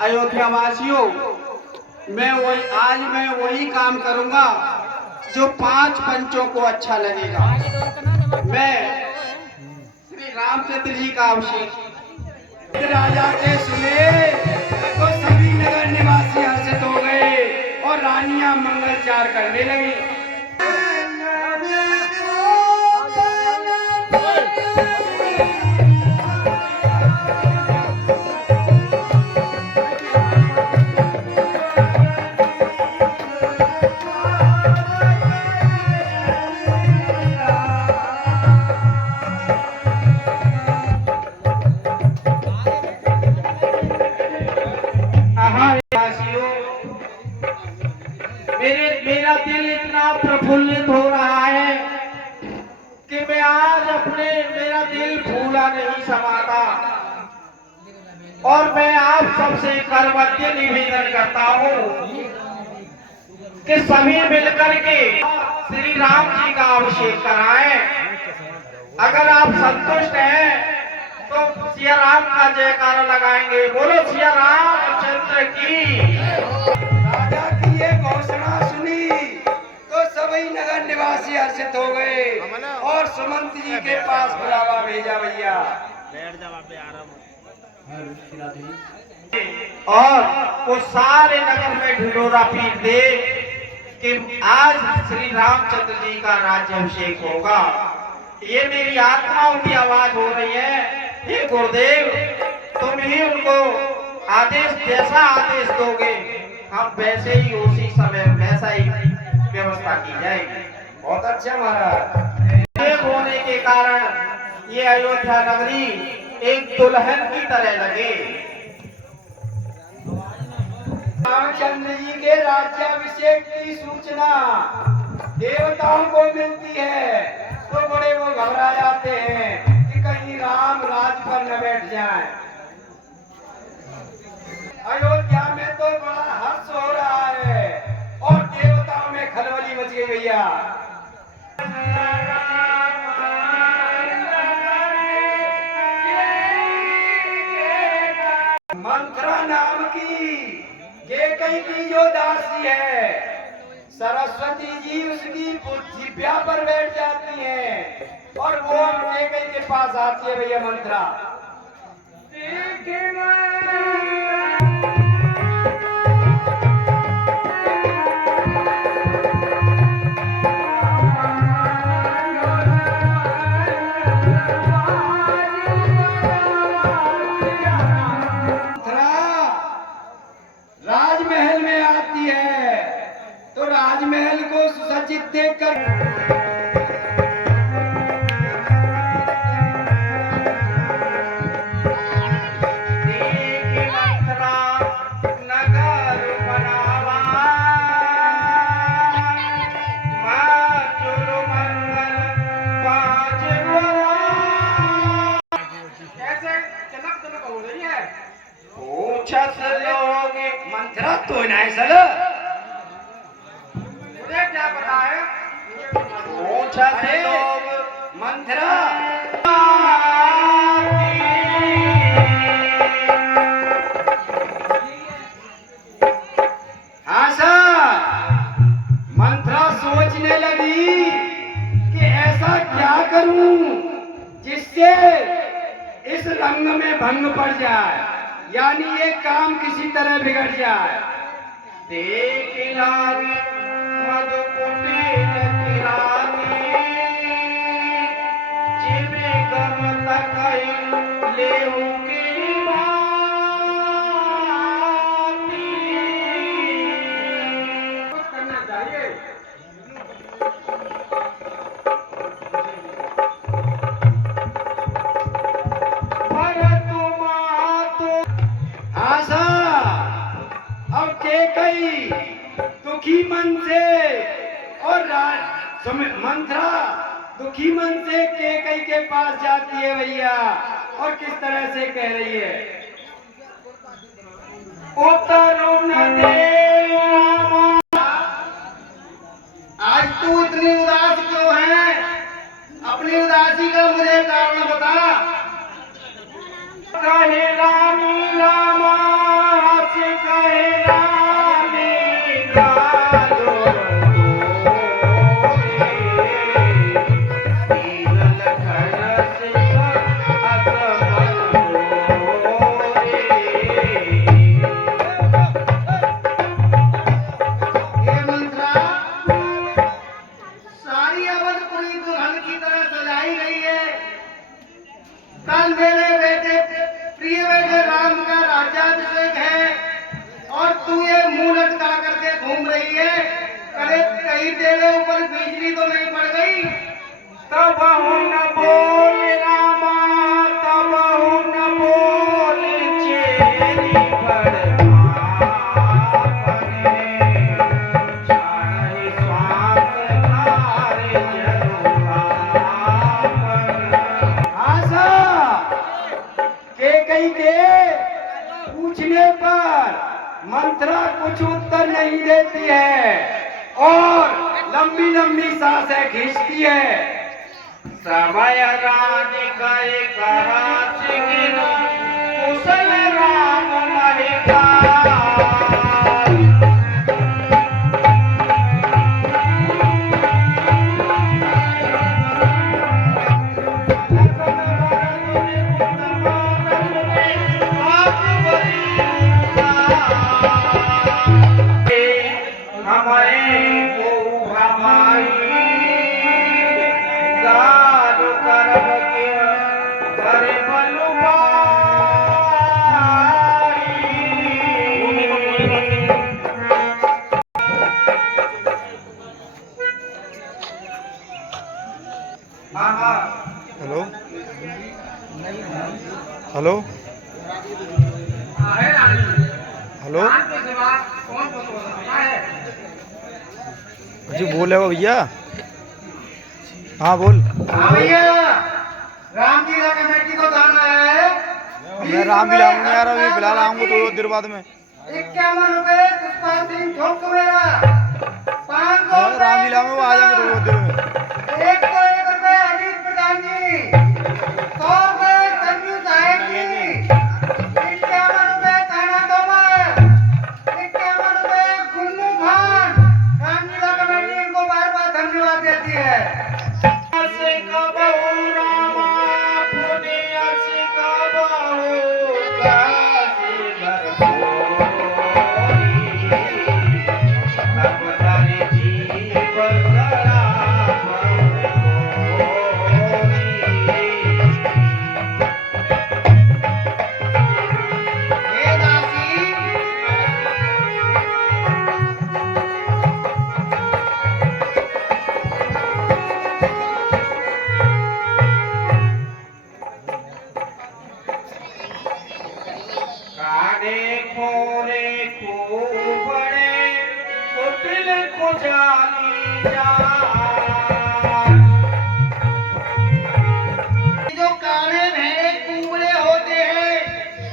अयोध्या वासियों, मैं वही काम करूंगा जो 5 पंचों को अच्छा लगेगा। मैं श्री रामचंद्र जी का अभिषेक राजा के सुने तो सभी नगर निवासी हर्षित हो गए और रानियां मंगलचार करने लगी। मेरा दिल इतना प्रफुल्लित हो रहा है कि मैं आज मेरा दिल फूला नहीं समाता। और मैं आप सबसे करवत्य निवेदन करता हूँ कि सभी मिलकर के श्री राम जी का अभिषेक कराएं। अगर आप संतुष्ट हैं तो सिया राम का जयकारा लगाएंगे। बोलो सिया रामचंद्र की। राजा की ये घोषणा सुनी तो सभी नगर निवासी हर्षित हो गए और सुमंत जी के पास बुलावा भेजा। भैया और वो सारे नगर में ढिढोरा पीट दे कि आज श्री रामचंद्र जी का राज्याभिषेक होगा। ये मेरी आत्माओं की आवाज हो रही है। हे गुरुदेव, तुम ही उनको जैसा आदेश दोगे हम वैसे ही उसी समय वैसा ही व्यवस्था की जाएगी। बहुत अच्छा महाराज। एक होने के कारण ये अयोध्या नगरी एक दुल्हन की तरह लगे। रामचंद्र जी के राज्याभिषेक की सूचना देवताओं को मिलती है तो बड़े वो घबरा जाते हैं कि कहीं राम राज पर न बैठ जाए। अयोध्या में तो बड़ा हर्ष हो रहा है और देवताओं में खलबली मच गई। भैया मंत्रा नाम की ये कहीं की जो दासी है सरस्वती जी उसकी जिभ्या पर बैठ जाती हैं और वो कैकेयी के पास आती है भैया मंत्रा। राजमहल में आती है तो राजमहल को सुसज्जित देखकर मंत्रा तो नहीं सर मुझे क्या पता है पूछा से मंत्रा हाँ सर। मंत्रा सोचने लगी कि ऐसा क्या करूं जिससे इस रंग में भंग पड़ जाए, यानी ये काम किसी तरह बिगड़ जाए। देख लागी मधुकुटीर किरानी जिमे गम तकई लेहू की बाती। कुछ करना चाहिए। अब कैकेयी दुखी मन से और मंत्रा दुखी मन से कैकेयी के पास जाती है भैया और किस तरह से कह रही है, उतरू न दे। आज तू इतनी उदास क्यों है? अपनी उदासी का मुझे कारण बता। कहे रामी रामा कहे रामी गालो सारी अवधपुरी दुल्हन की तरह सजाई गई है। कल मेरे बेटे प्रिय बेटे राम का राज्याभिषेक है और तू ये मुंह लटका करके घूम रही है। अरे कहीं तेरे ऊपर बिजली तो नहीं पड़ गई? तब न बोल रामा तब न बोल चेरी कैकेयी के पूछने पर मंत्रा कुछ उत्तर नहीं देती है और लंबी लंबी सांसें खींचती है। समय रानी कहे कराचिगिन कुशल Ram Mahika. Hello hello hello जी बोले हो भैया? हाँ बोल। हाँ भैया, रामलीला कमेटी को जाना है। मैं रामलीला में आ रहा हूँ, फिलहाल आऊंगा तो देर बाद में। 51 रुपए पुष्पा सिंह ठोक मेरा 500 रामलीला में वो आ जाएंगे थोड़ी देर में। 101 रुपए अजीत प्रधान जी, 100 रुपए संजू साहेब जी, 51 रुपए काना तोमर, 51 रुपए गुन्नू खान, रामलीला देती है। से कबहू रामा पुनिया से कबहू काशी भरपूरी अब तारे जीव सड़ा हे दासी, काने खोरे खूबड़े कुटिल खुजाली जान जो काने भेड़े कुंबड़े होते हैं,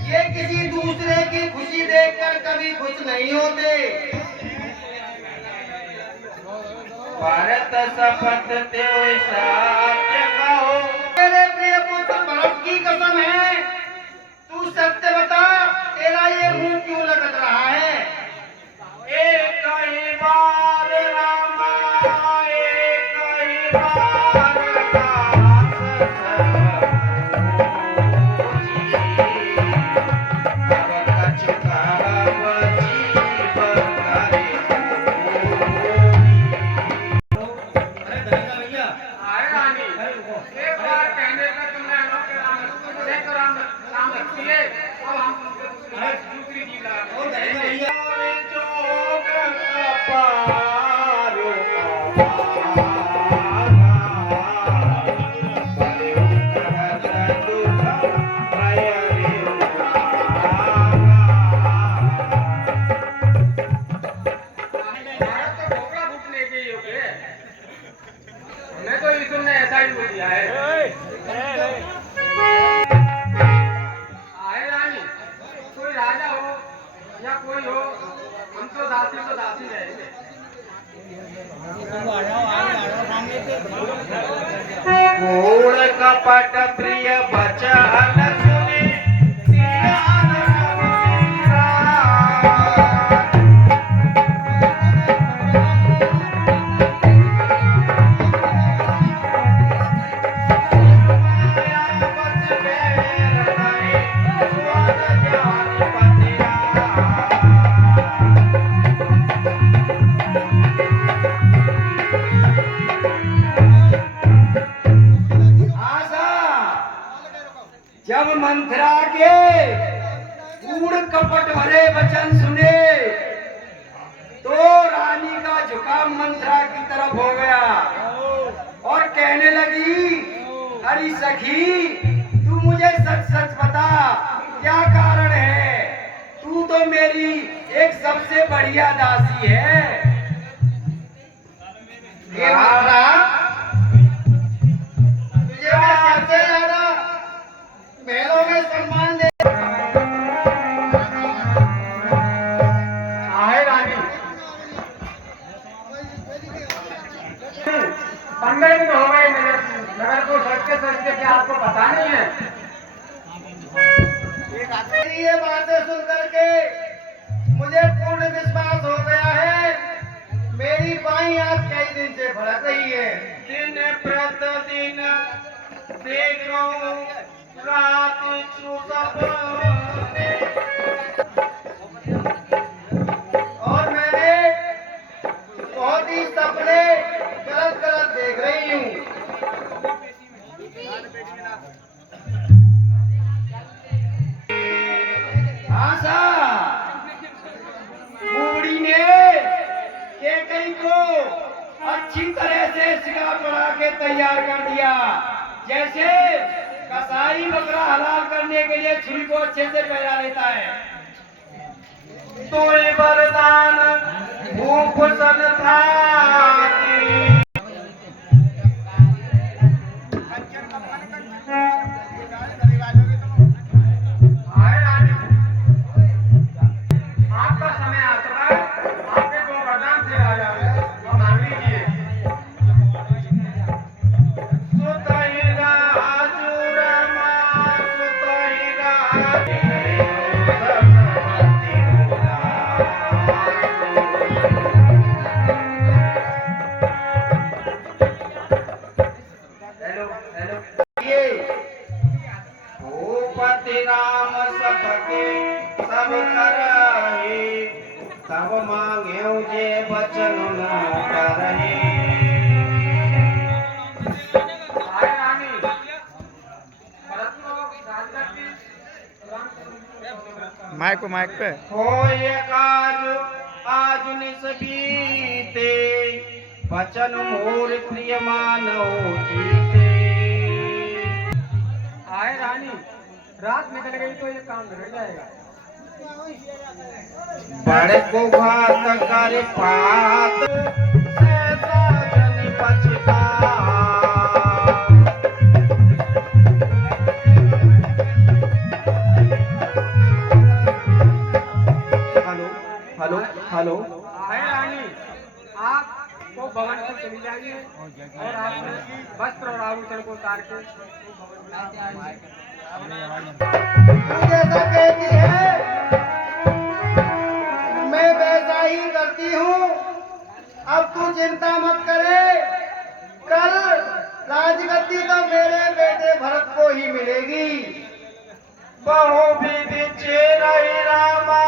ये किसी दूसरे की खुशी देखकर कभी खुश नहीं होते। भरत शपथ त्यो सत्य कहो मेरे प्रिय पुत्र भरत की कसम है, तू सत्य बता, तेरा ये मुंह क्यों लटक रहा है? एक ही बार रामा एक ही बार दास अब कछु कहब जीव करे आए रानी, एक बार कहने पे तुमने हम लोग के राम राम किए, अब हम दूसरी चीज लगा जोग कपारो भारत तो ढोकला फूटने के योग्य है। हमने तो ईश्वर ने ऐसा ही बोल दिया है। आए रानी, कोई राजा हो या कोई हो, हम तो दासी रहेंगे। कूड़ कपट प्रिय बचन सुने सियान रघुवीरा। माया बस बेर नहीं, स्वर्ग जानि पतिया। आशा जब मंथरा के कूड़ कपट भरे वचन सुने तो रानी का झुकाव मंथरा की तरफ हो गया और कहने लगी, अरे सखी, तू मुझे सच सच बता, क्या कारण है? तू तो मेरी एक सबसे बढ़िया दासी है। ये मंथरा, तुझे मैं सबसे ज्यादा महलों में सम्मान दे। आए रानी, 15 दिन हो गए नगर को सड़के क्या आपको पता नहीं है? मेरी ये बातें सुन करके मुझे पूर्ण विश्वास हो गया है, मेरी बाई आंख कई दिन से भड़क रही है। दिन प्रतिदिन देखो रात सपने और मैंने बहुत ही सपने गलत गलत देख रही हूँ। आशा कुड़ी ने केकई को अच्छी तरह से सिखा पढ़ा के तैयार कर दिया, जैसे कसाई बकरा हलाल करने के लिए छुरी को अच्छे से पहना लेता है। तोय वरदान भूप सन था आए रानी, आपका समय आ चुका है। आपके दो वरदान थे राजा में, वो मांग लीजिए। सुतहि राजू रमा सुतहि राजे सरस्वती वचन न करे। आए रानी भरत को राजा की माइक पे होय काज आज निस बीते, वचन मोर प्रिय मानव जीते। आए रानी रात निकल गई तो ये काम बिगड़ जाएगा। बड़े को घात कर पात, सहसा जन पछता। Hello hello hello. आए रानी आप तो भवन से चली जाइए और आप वस्त्र और आभूषण को उतार के तू जैसा कहती है मैं वैसा ही करती हूँ। अब तू चिंता मत करे, कल राजगद्दी तो मेरे बेटे भरत को ही मिलेगी। बहुविध चेरा हे रामा,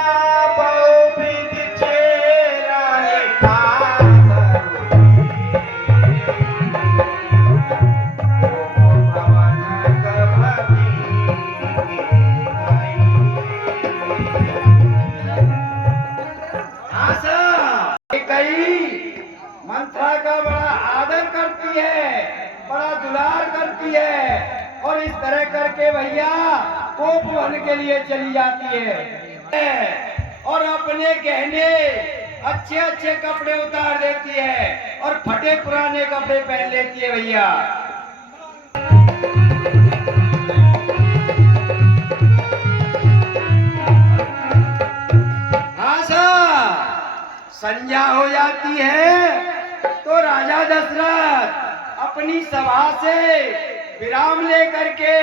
बहुविध चेरा हे ठाकुर। भवन कभनी आशा कई मंत्रा का बड़ा आदर करती है, बड़ा दुलार करती है, और इस तरह करके भैया कोप वन के लिए चली जाती है और अपने गहने अच्छे अच्छे कपड़े उतार देती है और फटे पुराने कपड़े पहन लेती है भैया। आशा संध्या हो जाती है तो राजा दशरथ अपनी सभा से विराम लेकर के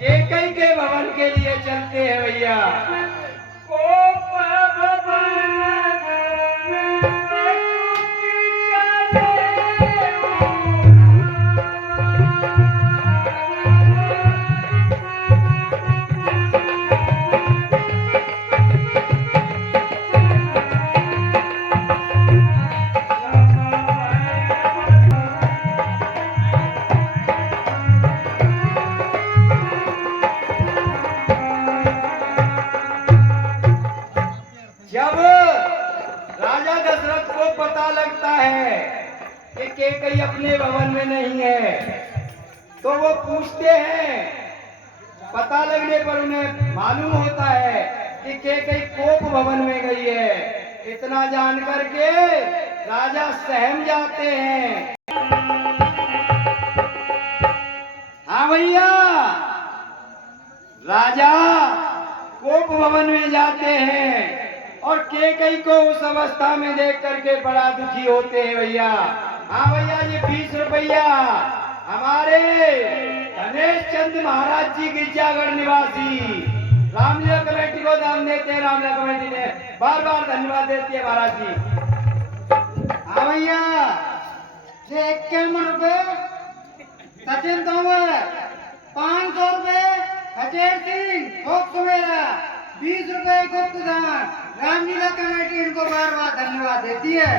कैकेयी के भवन के लिए चलते हैं भैया। जब राजा दशरथ को पता लगता है कि कैकेयी अपने भवन में नहीं है तो वो पूछते हैं। पता लगने पर उन्हें मालूम होता है कि कैकेयी कोप भवन में गई है। इतना जान करके राजा सहम जाते हैं। हाँ भैया, राजा कोप भवन में जाते हैं और कैकेयी को उस अवस्था में देख करके बड़ा दुखी होते हैं भैया। हाँ भैया, ये 20 रुपया हमारे गणेश चंद महाराज जी गिरजागढ़ निवासी रामलीला कमेटी को दान देते हैं। रामलीला कमेटी ने बार बार धन्यवाद देती है महाराज जी। हाँ भैया, ये 51 रुपए सचिन तोमर, 500 रुपए खचेर सिंह थोक सुमेरा, 20 रुपए गुप्त दान। रामलीला कमेटी इनको बार बार धन्यवाद देती है।